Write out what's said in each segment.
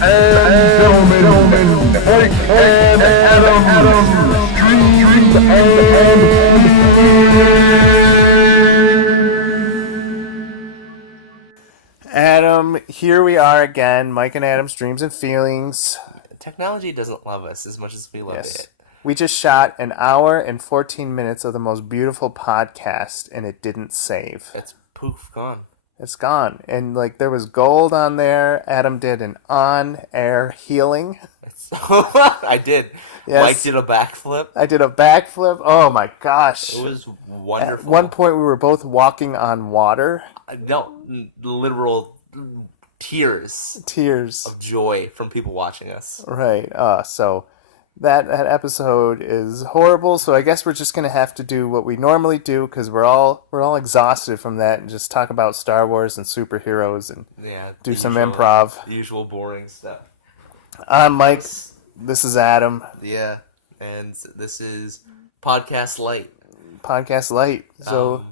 gentlemen, Mike and Adam, Dreams Adam, here we are again, Mike and Adam's Dreams and Feelings. Technology doesn't love us as much as we love it. We just shot an hour and 14 minutes of the most beautiful podcast, and it didn't save. It's poof, gone. It's gone. And, there was gold on there. Adam did an on-air healing. I did. Yes. Mike did a backflip. I did a backflip. Oh, my gosh. It was wonderful. At one point, we were both walking on water. No, literal tears of joy from people watching us. Right. So that episode is horrible. So I guess we're just gonna have to do what we normally do because we're all exhausted from that and just talk about Star Wars and superheroes and do some improv. The usual boring stuff. I'm Mike. This is Adam. Yeah, and this is Podcast Light. Podcast Light. So.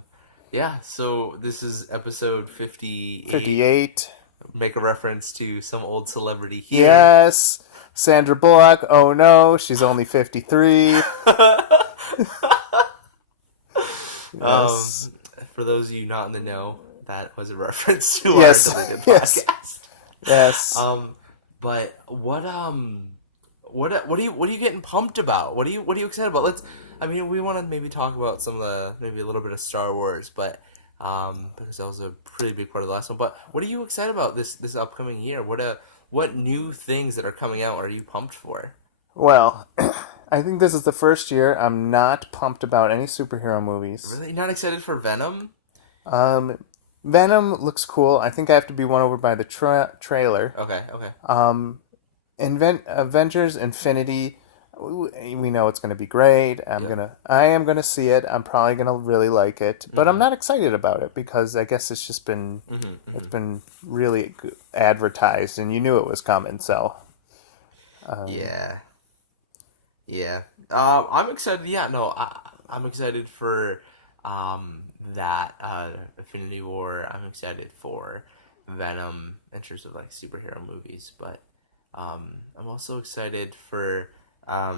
So this is episode 58. 58. Make a reference to some old celebrity here. Yes. Sandra Bullock. Oh no, she's only 53. Yes. For those of you not in the know, that was a reference to our deleted podcast. Yes. But what are you getting pumped about? What are you excited about? We want to maybe talk about maybe a little bit of Star Wars, but because that was a pretty big part of the last one. But what are you excited about this upcoming year? What new things that are coming out are you pumped for? Well, I think this is the first year I'm not pumped about any superhero movies. Really? Not excited for Venom? Venom looks cool. I think I have to be won over by the trailer. Okay. Avengers Infinity, we know it's going to be great. I am gonna see it. I'm probably gonna really like it, but I'm not excited about it because I guess it's just been it's been really advertised and you knew it was coming. So yeah. I'm excited. I'm excited for that Infinity War. I'm excited for Venom in terms of superhero movies, but I'm also excited for a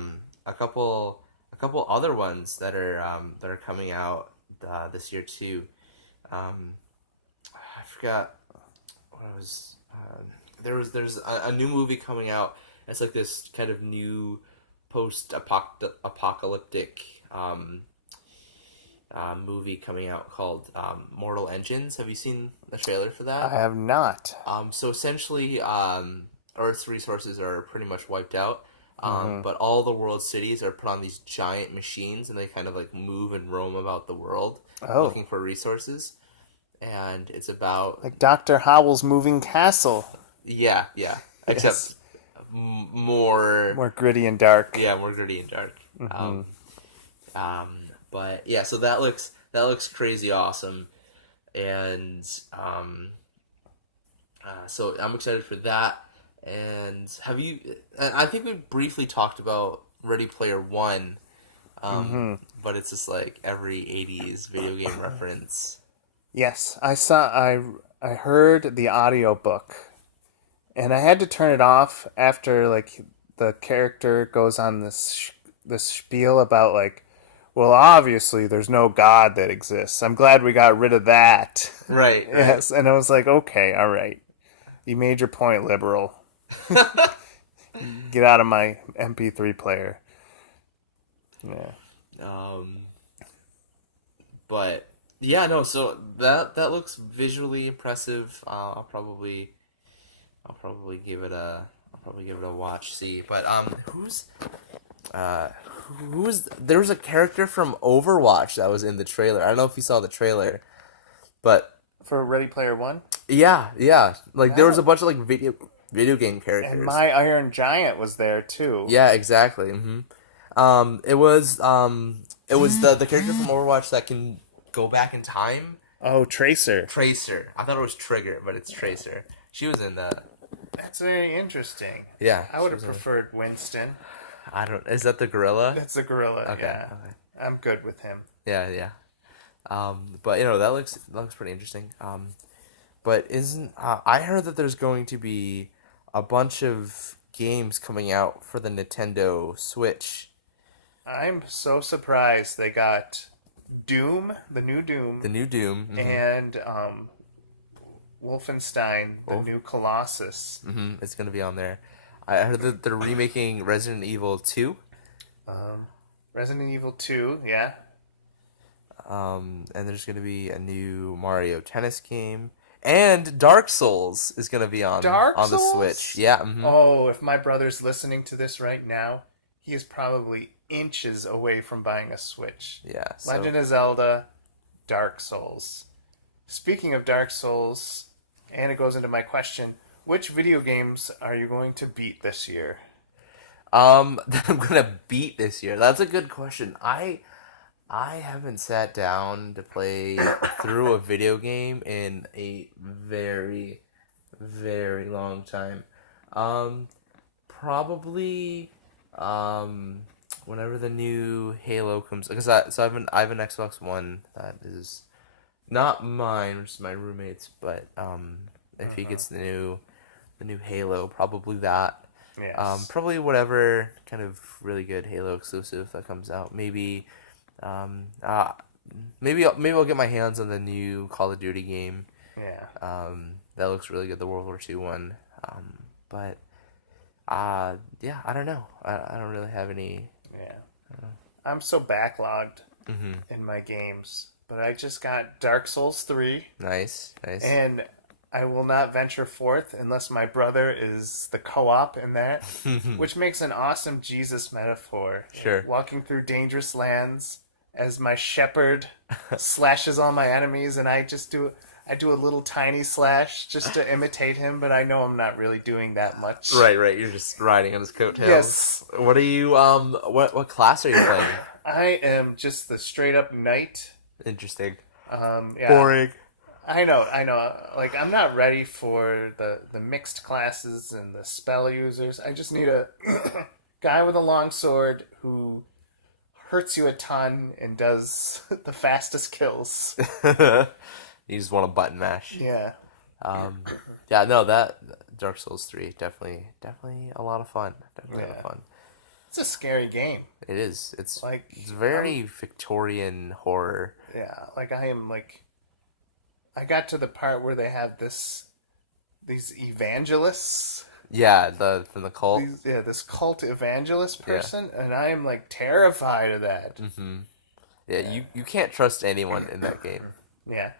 couple other ones that are coming out this year too. I forgot what I was. There's a new movie coming out. It's this kind of new post-apocalyptic movie coming out called Mortal Engines. Have you seen the trailer for that? I have not. So essentially, Earth's resources are pretty much wiped out. But all the world's cities are put on these giant machines, and they kind of move and roam about the world looking for resources. And it's about Dr. Howell's Moving Castle. Yeah. Except more gritty and dark. Yeah, more gritty and dark. Mm-hmm. But yeah, so that looks crazy awesome, and so I'm excited for that. And I think we briefly talked about Ready Player One, but it's just every 80s video game reference. Yes, I heard the audiobook, and I had to turn it off after the character goes on this spiel about well, obviously there's no God that exists. I'm glad we got rid of that. Right. Yes, and I was okay, all right. You made your point, liberal. Get out of my MP3 player. Yeah. But yeah, no. So that looks visually impressive. I'll probably give it a watch. See, but there was a character from Overwatch that was in the trailer. I don't know if you saw the trailer, but for Ready Player One. Yeah. There was a bunch of video game characters. And My Iron Giant was there too. Yeah, exactly. Mm-hmm. It was the character from Overwatch that can go back in time. Oh, Tracer. I thought it was Trigger, but it's Tracer. She was in that. That's very interesting. Yeah. I would have preferred Winston. Is that the gorilla? That's the gorilla. Okay. Yeah. Okay. I'm good with him. Yeah. But that looks pretty interesting. But I heard that there's going to be a bunch of games coming out for the Nintendo Switch. I'm so surprised they got Doom, the new Doom, The new Doom. and Wolfenstein, the new Colossus. It's going to be on there. I heard that they're remaking Resident Evil 2. Resident Evil 2, yeah. And there's going to be a new Mario Tennis game. And Dark Souls is going to be on the Souls? Switch. Yeah. Oh, if my brother's listening to this right now, he is probably inches away from buying a Switch. Yeah. So, Legend of Zelda, Dark Souls. Speaking of Dark Souls, and it goes into my question, which video games are you going to beat this year? that I'm going to beat this year. That's a good question. I haven't sat down to play through a video game in a very, very long time. Probably whenever the new Halo comes, because I have an Xbox One that is not mine, which is my roommate's, but if he gets the new Halo, probably that. Yes. Probably whatever kind of really good Halo exclusive that comes out. Maybe I'll get my hands on the new Call of Duty game. Yeah. That looks really good, the World War II one. But yeah, I don't know. I don't really have any. Yeah. I'm so backlogged in my games, but I just got Dark Souls 3. Nice. And I will not venture forth unless my brother is the co-op in that, which makes an awesome Jesus metaphor. Sure. Walking through dangerous lands as my shepherd slashes all my enemies, and I do a little tiny slash just to imitate him, but I know I'm not really doing that much. Right. You're just riding on his coattails. Yes. What are you? What class are you playing? I am just the straight up knight. Interesting. Yeah. Boring. I know. Like, I'm not ready for the mixed classes and the spell users. I just need a guy with a long sword who hurts you a ton and does the fastest kills. You just want to button mash. Yeah. Yeah, no, that Dark Souls 3 definitely a lot of fun. Definitely a lot of fun. It's a scary game. It is. It's Like, it's very Victorian horror. Yeah, like I got to the part where they have these evangelists. Yeah, from the cult. This cult evangelist person, and I am like terrified of that. Yeah, you can't trust anyone in that game. Yeah.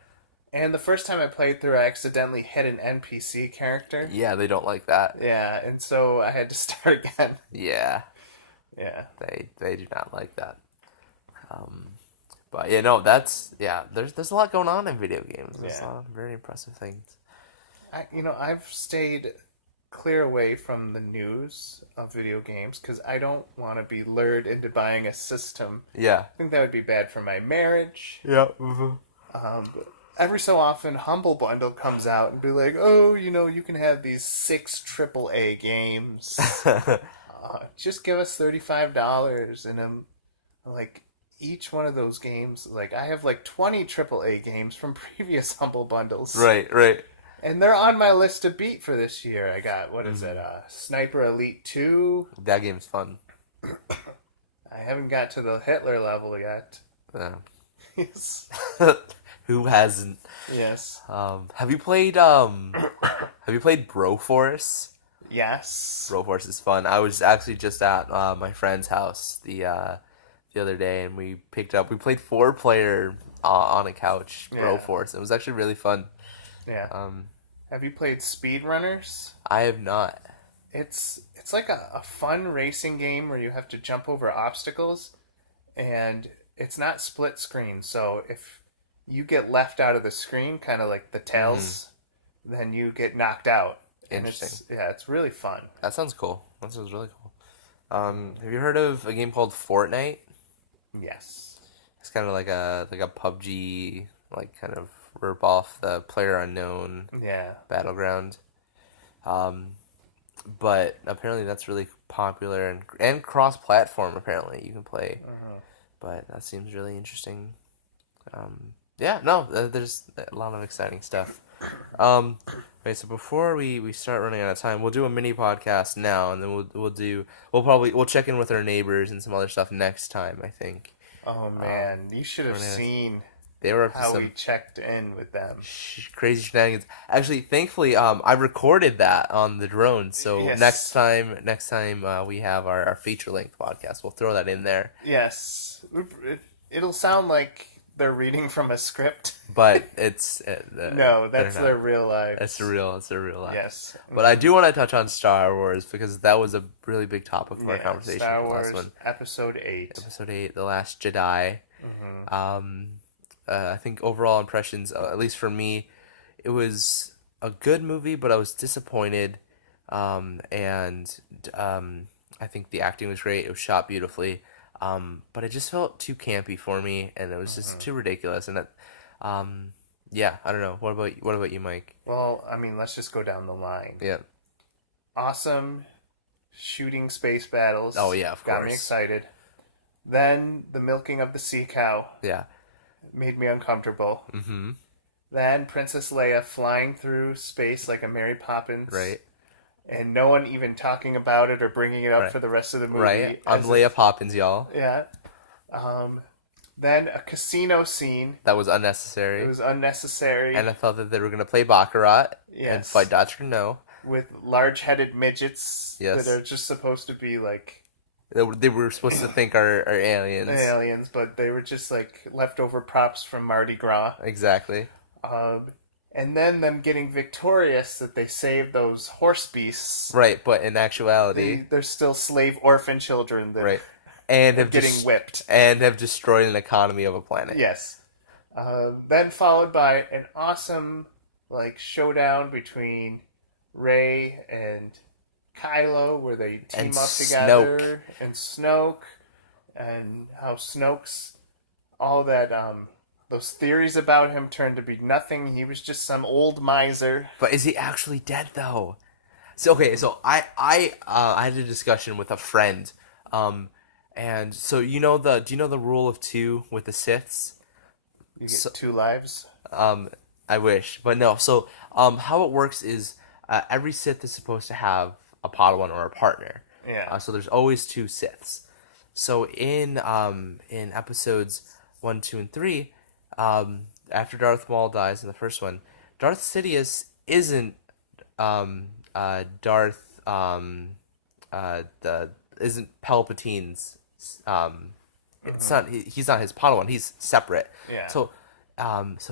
And the first time I played through, I accidentally hit an NPC character. Yeah, they don't like that. Yeah, and so I had to start again. Yeah. Yeah. They do not like that. But yeah, no, there's a lot going on in video games. There's a lot of very impressive things. I've stayed clear away from the news of video games because I don't want to be lured into buying a system. Yeah. I think that would be bad for my marriage. Yeah. But every so often, Humble Bundle comes out and be like, oh, you can have these 6 AAA games. Just give us $35, and I'm like, each one of those games, like, I have like 20 AAA games from previous Humble Bundles. Right. And they're on my list to beat for this year. I got, what is it, Sniper Elite 2. That game's fun. I haven't got to the Hitler level yet. Yeah. Yes. Who hasn't? Yes. Have you played Broforce? Yes. Broforce is fun. I was actually just at my friend's house the other day, and we played 4-player on a couch. Broforce. It was actually really fun. Yeah. Have you played Speedrunners? I have not. It's like a fun racing game where you have to jump over obstacles, and it's not split screen. So if you get left out of the screen, kind of like the tails, then you get knocked out. Interesting. It's really fun. That sounds cool. That sounds really cool. Have you heard of a game called Fortnite? Yes. It's kind of like a PUBG, like kind of rip off the PlayerUnknown Battleground. But apparently that's really popular and cross-platform. Apparently you can play, but that seems really interesting. There's a lot of exciting stuff. Wait, so before we start running out of time, we'll do a mini podcast now, and then we'll check in with our neighbors and some other stuff next time. I think. Oh man, you should have running out of- seen They were up to how we some checked in with them. crazy shenanigans. Actually, thankfully, I recorded that on the drone. So Yes. next time we have our feature length podcast, we'll throw that in there. Yes, it'll sound like they're reading from a script. But it's No, that's they're their not. real lives. It's a real life. Yes, But I do want to touch on Star Wars because that was a really big topic of our Yeah, conversation Star for the Wars last one. Episode 8. Episode 8, The Last Jedi. I think overall impressions, at least for me, it was a good movie, but I was disappointed. And I think the acting was great. It was shot beautifully. But it just felt too campy for me, and it was just too ridiculous. And yeah, I don't know. What about you, Mike? Well, I mean, let's just go down the line. Yeah. Awesome shooting space battles. Oh, yeah, of Got me course. excited. Then the milking of the sea cow Yeah. made me uncomfortable. Mm-hmm. Then Princess Leia flying through space like a Mary Poppins. Right. And no one even talking about it or bringing it up Right. for the rest of the movie. Right. I'm as Leia Poppins, y'all. Yeah. Then a casino scene. That was unnecessary. It was unnecessary. And I thought that they were going to play Baccarat and Yes. fight Dr. No. With large-headed midgets Yes. that are just supposed to be like They were supposed to think are aliens. aliens, but they were just like leftover props from Mardi Gras. Exactly. And then them getting victorious that they saved those horse beasts. Right, but in actuality, They're still slave orphan children that right, and are have getting just whipped. and have destroyed an economy of a planet. Yes. Then followed by an awesome like showdown between Rey and Kylo, where they team And up together, and Snoke, and how Snoke's all that those theories about him turned to be nothing. He was just some old miser. But is he actually dead though? So okay, so I had a discussion with a friend, and so do you know the rule of two with the Siths? You get 2 lives. I wish, but no. So how it works is every Sith is supposed to have a Padawan or a partner. Yeah. So there's always 2 Siths. So in episodes 1, 2, and 3, after Darth Maul dies in the first one, Darth Sidious isn't Darth isn't Palpatine's it's not he's not his Padawan, he's separate. Yeah. So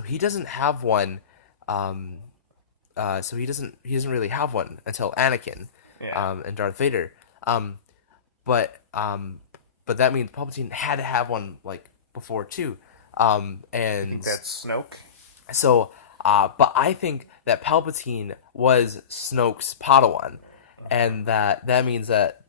he doesn't have one so he doesn't really have one until Anakin Yeah. and Darth Vader. But that means Palpatine had to have one like before too. And That's Snoke. so, but I think that Palpatine was Snoke's Padawan, and that means that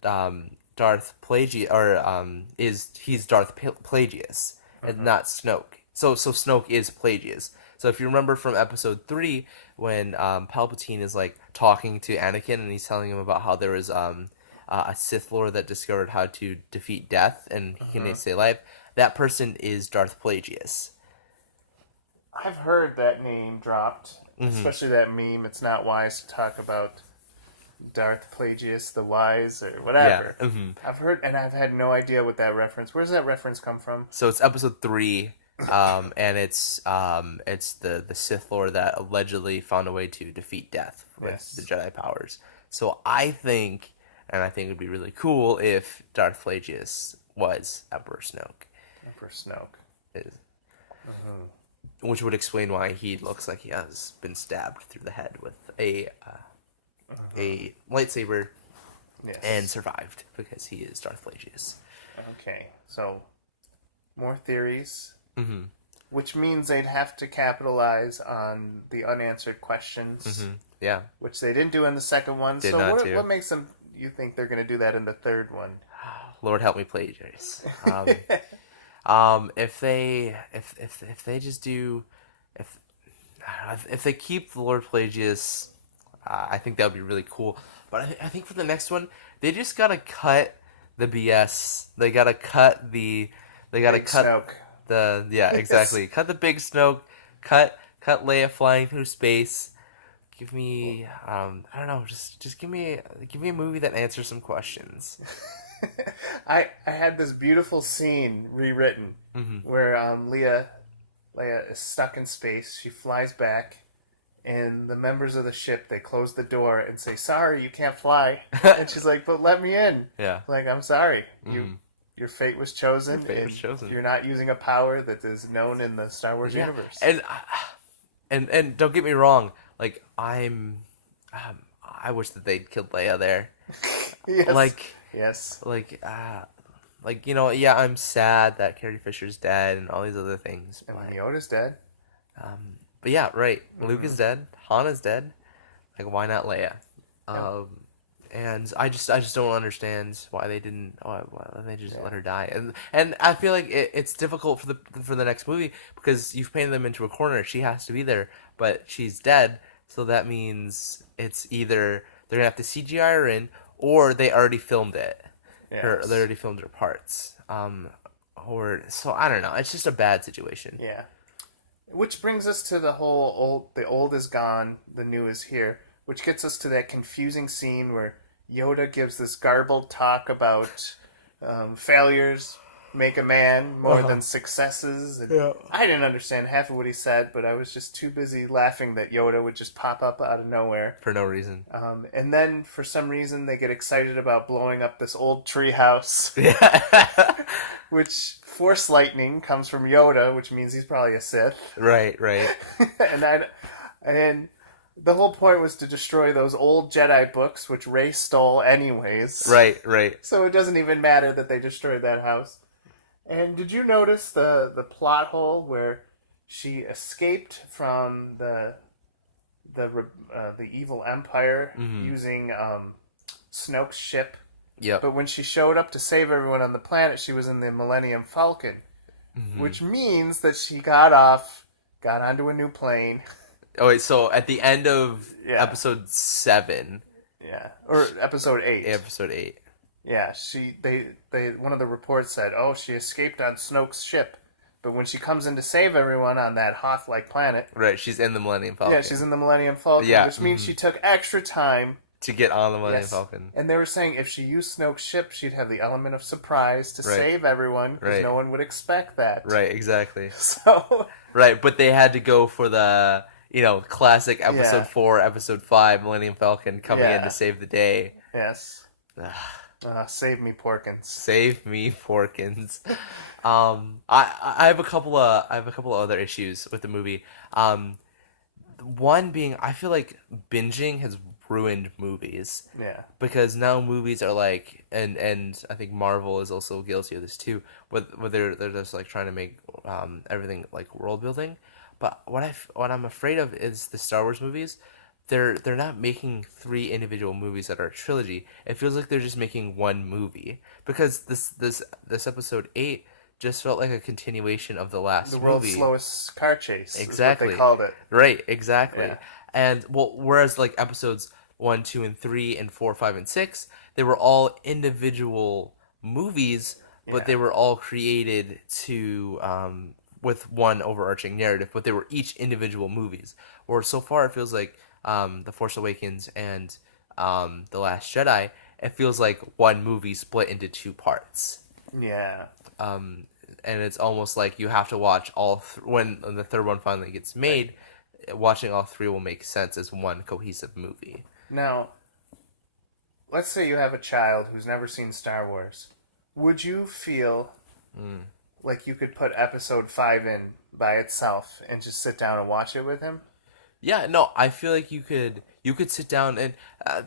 Darth Plagueis he's Darth Plagueis and not Snoke. So Snoke is Plagueis. So if you remember from Episode 3, when Palpatine is like talking to Anakin and he's telling him about how there was a Sith Lord that discovered how to defeat death and he can stay alive, that person is Darth Plagueis. I've heard that name dropped, especially that meme. It's not wise to talk about Darth Plagueis the Wise or whatever. Yeah. Mm-hmm. I've heard, and I've had no idea what that reference. Where does that reference come from? So it's Episode 3, and it's the Sith Lord that allegedly found a way to defeat death with Yes. the Jedi powers. So I think it'd be really cool if Darth Plagueis was Emperor Snoke. Emperor Snoke. Is, which would explain why he looks like he has been stabbed through the head with a lightsaber Yes. and survived because he is Darth Plagueis. Okay, so more theories, Mm-hmm. which means they'd have to capitalize on the unanswered questions, Yeah. which they didn't do in the second one. Did so not what, do. what makes them? You think they're going to do that in the third one? Lord help me, Plagueis. If they just do, if they keep the Lord Plagueis, I think that would be really cool. But I think for the next one, they just gotta cut the BS. They gotta cut the. They gotta Big cut Snoke. the. Yeah, exactly. Cut the big Snoke. Cut Leia flying through space. give me I don't know, just give me a movie that answers some questions. I had this beautiful scene rewritten where Leia is stuck in space. She flies back, and the members of the ship, they close the door and say, "Sorry, you can't fly." And she's like, "But let me in." Yeah. Like, I'm sorry. Your fate was chosen. Your fate was chosen. You're not using a power that is known in the Star Wars universe. And don't get me wrong. Like, I wish that they'd killed Leia there. Yes. Yes. Like, you know, yeah, I'm sad that Carrie Fisher's dead and all these other things. And Yoda's dead. But yeah, right. Luke is dead. Han is dead. Like, why not Leia? Yep. And I just don't understand why they didn't. Why they just let her die? And I feel like it's difficult for the next movie because you've painted them into a corner. She has to be there, but she's dead. So that means it's either they're gonna have to CGI her in, or they already filmed it. Yes. They already filmed her parts. Or so I don't know. It's just a bad situation. Yeah. Which brings us to the old is gone, the new is here. Which gets us to that confusing scene where Yoda gives this garbled talk about failures make a man more than successes. And I didn't understand half of what he said, but I was just too busy laughing that Yoda would just pop up out of nowhere. For no reason. And then, for some reason, they get excited about blowing up this old tree house. Yeah. Which, Force lightning comes from Yoda, which means he's probably a Sith. Right. And the whole point was to destroy those old Jedi books, which Rey stole anyways. Right. So it doesn't even matter that they destroyed that house. And did you notice the plot hole where she escaped from the evil Empire using Snoke's ship? Yep. But when she showed up to save everyone on the planet, she was in the Millennium Falcon, which means that she got onto a new plane. Oh wait, so at the end of episode 7, or episode 8. Episode 8. Yeah, they one of the reports said, "Oh, she escaped on Snoke's ship," but when she comes in to save everyone on that Hoth-like planet, right? She's in the Millennium Falcon. Yeah, she's in the Millennium Falcon, which means she took extra time to get on the Millennium Falcon. And they were saying if she used Snoke's ship, she'd have the element of surprise to save everyone, because no one would expect that. Right, exactly. So right, but they had to go for the classic episode 4, episode 5 Millennium Falcon coming in to save the day. Yes. Save me, Porkins. Save me, Porkins. I have a couple of other issues with the movie. One being, I feel like binging has ruined movies. Yeah. Because now movies are like, and I think Marvel is also guilty of this too, where they're just like trying to make everything like world building. But what I'm afraid of is the Star Wars movies. They're not making 3 individual movies that are a trilogy. It feels like they're just making one movie, because this episode 8 just felt like a continuation of the last movie. The world's slowest car chase. Exactly. Is what they called it. Right. Exactly. Yeah. And whereas like episodes 1, 2, and 3, and 4, 5, and 6, they were all individual movies, but they were all created to with one overarching narrative, but they were each individual movies. Or so far, it feels like The Force Awakens and The Last Jedi, it feels like one movie split into 2 parts. Yeah. And it's almost like you have to watch all when the third one finally gets made. Watching all 3 will make sense as one cohesive movie. Now, let's say you have a child who's never seen Star Wars. Would you feel like you could put episode 5 in by itself and just sit down and watch it with him? Yeah, no, I feel like you could sit down and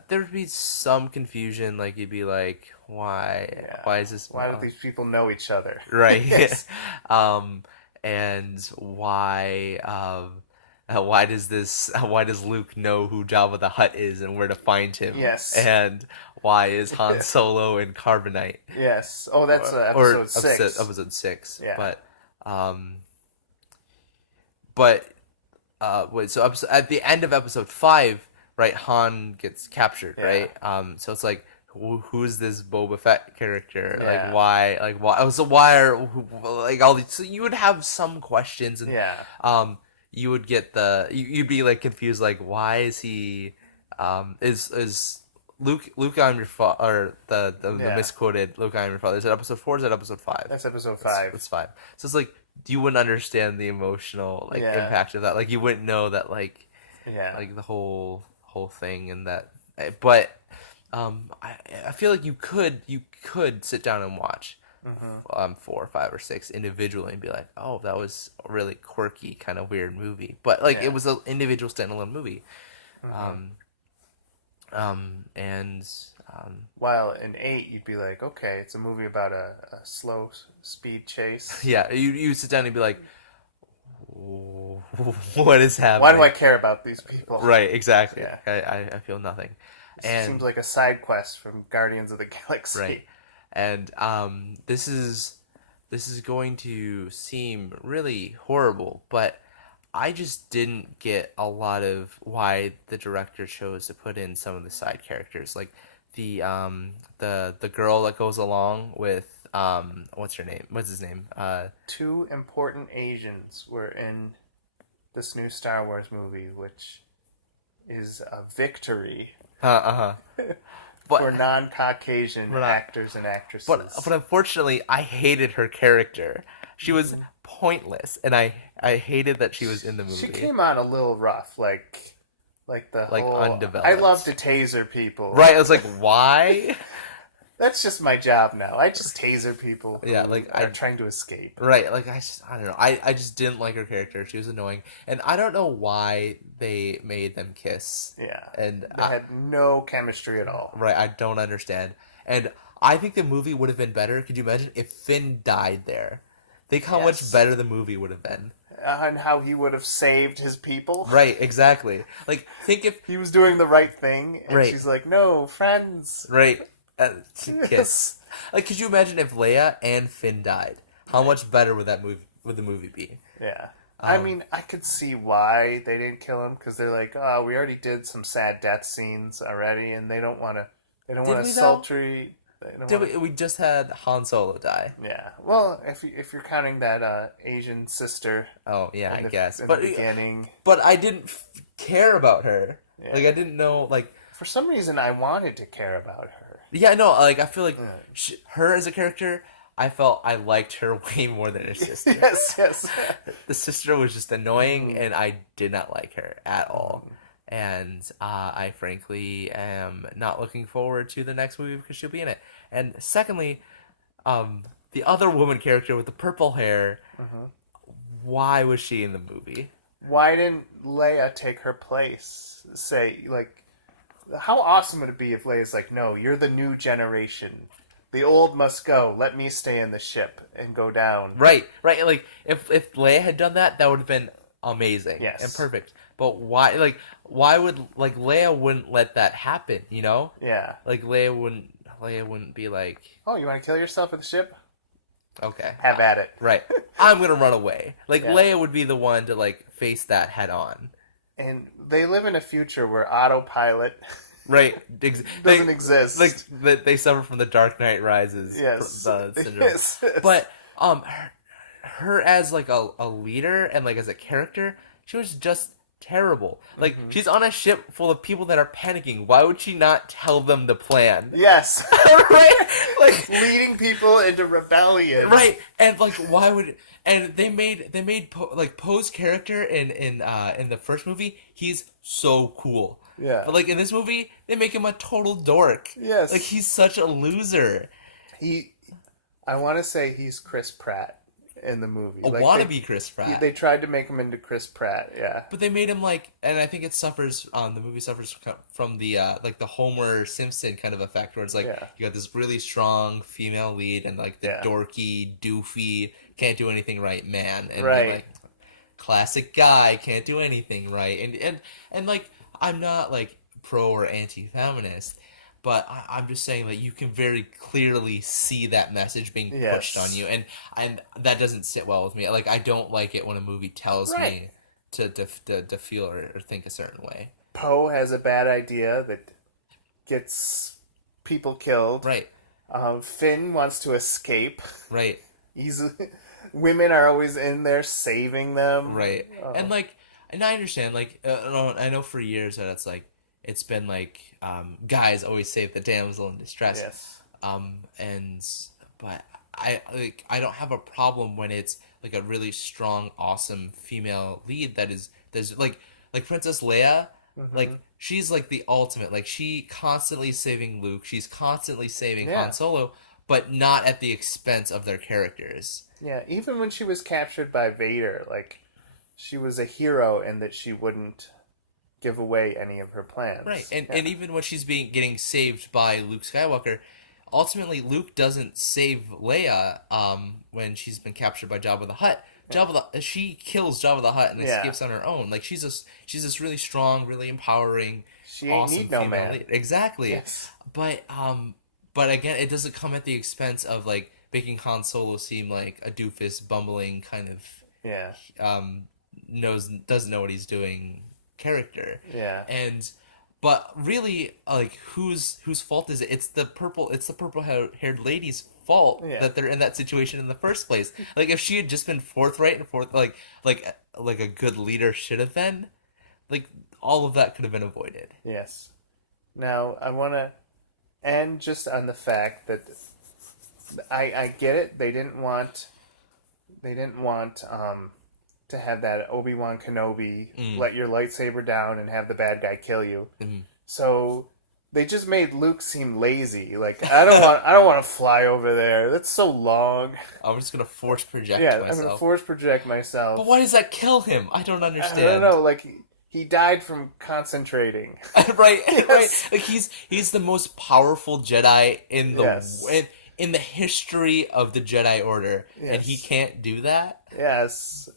there would be some confusion. Like you'd be like, why is this? Why do these people know each other? Right. And why does Luke know who Jabba the Hutt is and where to find him? Yes. And why is Han Solo in Carbonite? Yes. Oh, that's episode 6. Episode 6. Yeah. Wait. So at the end of episode 5, right? Han gets captured, right? So it's like, who's this Boba Fett character? Yeah. Like why? So why are like all these? So you would have some questions, and you would get you'd be like confused, like why is he is Luke, I'm your father, or the misquoted Luke, I'm your father. Is it episode 4 or is it episode 5? That's episode 5. It's 5. So it's like you wouldn't understand the emotional impact of that. Like you wouldn't know that like the whole thing and that. But I feel like you could sit down and watch 4, 5, or 6 individually and be like, oh, that was a really quirky, kind of weird movie. But like it was an individual standalone movie. While in 8, you'd be like, okay, it's a movie about a slow speed chase. Yeah, you sit down and be like, what is happening? Why do I care about these people? Right, exactly. Yeah. I feel nothing. This seems like a side quest from Guardians of the Galaxy. Right. And this is going to seem really horrible, but I just didn't get a lot of why the director chose to put in some of the side characters, like the girl that goes along with what's his name? 2 important Asians were in this new Star Wars movie, which is a victory But for non-Caucasian actors and actresses. But unfortunately, I hated her character. She was pointless, and I hated that she was in the movie. She came on a little rough, like the whole undeveloped. I love to taser people. Right, I was like, why? That's just my job now. I just taser people who I'm trying to escape. Right, like I don't know. I just didn't like her character. She was annoying, and I don't know why they made them kiss. Yeah, and they had no chemistry at all. Right, I don't understand. And I think the movie would have been better. Could you imagine if Finn died there? Think how much better the movie would have been. And how he would have saved his people. Right, exactly. Like, think if he was doing the right thing, and she's like, "No, friends." Right, kiss. Like, could you imagine if Leia and Finn died? How much better would the movie be? Yeah, I mean, I could see why they didn't kill him, because they're like, "Oh, we already did some sad death scenes already, and they don't want to. They don't want to sultry." We just had Han Solo die. Yeah. Well, if you're counting that Asian sister. Oh yeah, I guess. But the beginning. But I didn't care about her. Yeah. Like I didn't know. Like for some reason, I wanted to care about her. Yeah, no. Like I feel like her as a character, I felt I liked her way more than her sister. yes. The sister was just annoying, and I did not like her at all. And I frankly am not looking forward to the next movie because she'll be in it. And secondly, the other woman character with the purple hair, why was she in the movie? Why didn't Leia take her place? Say, like, how awesome would it be if Leia's like, no, you're the new generation. The old must go. Let me stay in the ship and go down. Right. Like, if Leia had done that, that would have been amazing and perfect. But why would Leia wouldn't let that happen, you know? Yeah. Like Leia wouldn't be like, oh, you want to kill yourself with the ship? Okay. Have at it. Right. I'm going to run away. Like Leia would be the one to like face that head on. And they live in a future where autopilot doesn't exist. Like they suffer from the Dark Knight Rises syndrome. Yes. But her as like a leader and like as a character, she was just terrible. Like she's on a ship full of people that are panicking. Why would she not tell them the plan? Yes. Right? Like leading people into rebellion. Right. And like why would they made Poe's character in the first movie, he's so cool. Yeah. But like in this movie, they make him a total dork. Yes. Like he's such a loser. I want to say he's Chris Pratt in the movie. Wannabe Chris Pratt. They tried to make him into Chris Pratt, yeah. But they made him and I think it suffers. The movie suffers from the like the Homer Simpson kind of effect, where it's like you got this really strong female lead and like the dorky, doofy, can't do anything right man, and like classic guy can't do anything right, and like I'm not like pro or anti-feminist. But I'm just saying that you can very clearly see that message being pushed on you, and that doesn't sit well with me. Like I don't like it when a movie tells me to feel or think a certain way. Poe has a bad idea that gets people killed. Right. Finn wants to escape. Right. Women are always in there saving them. Right. And like and I understand. Like, I know for years that it's been like guys always save the damsel in distress. Yes. And but I don't have a problem when it's like a really strong, awesome female lead that is there's like Princess Leia. Like she's like the ultimate. Like she constantly saving Luke. She's constantly saving Yeah. Han Solo, but not at the expense of their characters. Yeah, even when she was captured by Vader, like, she was a hero in that she wouldn't give away any of her plans. Right, and Yeah. and even when she's getting saved by Luke Skywalker, ultimately Luke doesn't save Leia when she's been captured by Jabba the Hutt. She kills Jabba the Hutt and Yeah. escapes on her own. Like she's this really strong, really empowering, She ain't awesome need no female man. leader. Exactly. Yes. But again, it doesn't come at the expense of like making Han Solo seem like a doofus, bumbling kind of Yeah. doesn't know what he's doing character. Yeah. But really, like whose fault is it? It's the purple haired lady's fault Yeah. that they're in that situation in the first place. Like if she had just been forthright and like a good leader should have been, like all of that could have been avoided. Yes. Now, I want to end just on the fact that I get it. They didn't want to have that Obi-Wan Kenobi let your lightsaber down and have the bad guy kill you. So they just made Luke seem lazy. Like I don't want to fly over there. That's so long. I'm just gonna force project Yeah, I'm myself. gonna force project myself. But why does that kill him? I don't I understand. don't know. Like he died from concentrating. right, Yes. right. Like he's the most powerful Jedi in the Yes. in the history of the Jedi Order, and he Yes. can't do that. Yes.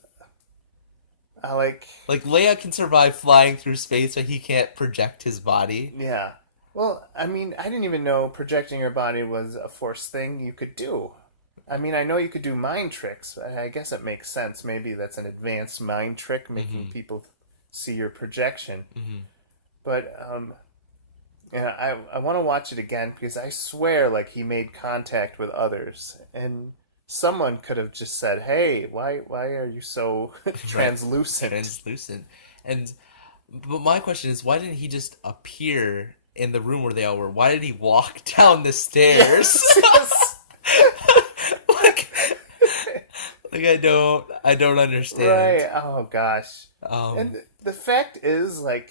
I Like Leia can survive flying through space, but he can't project his body. Yeah. Well, I mean, I didn't even know projecting your body was a force thing you could do. I mean, I know you could do mind tricks. But I guess it makes sense. Maybe that's an advanced mind trick, making people see your projection. But, yeah, I want to watch it again because I swear, like, he made contact with others. And someone could have just said, hey, why are you so translucent? Translucent. But my question is, why didn't he just appear in the room where they all were? Why did he walk down the stairs? Yes. like I don't understand. Right. Oh, gosh. Um, And the fact is, like,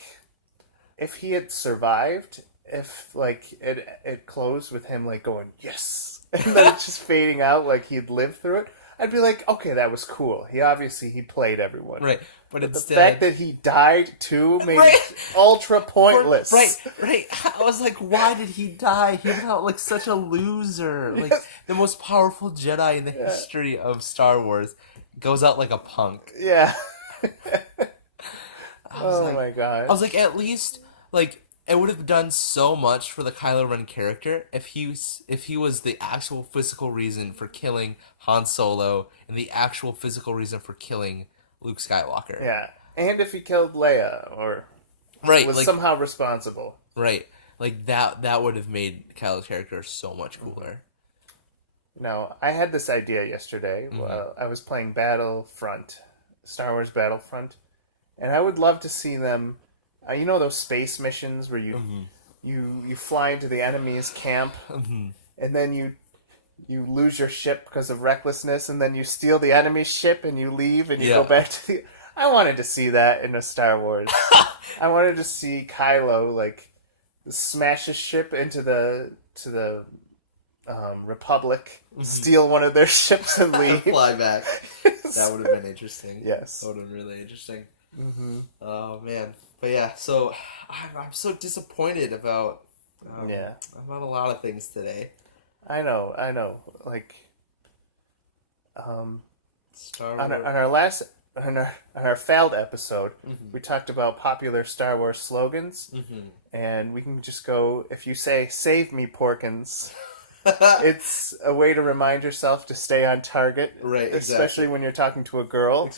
if he had survived, if, like, it closed with him, like, going, yes, and then it's just fading out like he'd lived through it, I'd be like, okay, that was cool. He played everyone. right. But The instead, fact that he died, too, made Right. it ultra pointless. Right. I was like, why did he die? He felt like such a loser. Like the most powerful Jedi in the history of Star Wars goes out like a punk. Yeah. I was Oh, like, my God. I was like, at least like it would have done so much for the Kylo Ren character if he was the actual physical reason for killing Han Solo and the actual physical reason for killing Luke Skywalker. Yeah. And if he killed Leia, or Right. was Like somehow responsible. right. Like that would have made Kylo's character so much cooler. No, I had this idea yesterday. While I was playing Battlefront, Star Wars Battlefront, and I would love to see them. You know those space missions where you fly into the enemy's camp, and then you lose your ship because of recklessness, and then you steal the enemy's ship and you leave and you go back to the. I wanted to see that in a Star Wars. I wanted to see Kylo like smash his ship into the Republic, steal one of their ships and leave. Fly back. That would have been interesting. Yes. That would have been really interesting. Oh man, but yeah. So I'm so disappointed about about a lot of things today. I know. Like, Star on Wars. our failed episode, we talked about popular Star Wars slogans, and we can just go. If you say "Save me, Porkins," it's a way to remind yourself to stay on target, Right, especially exactly. when you're talking to a girl.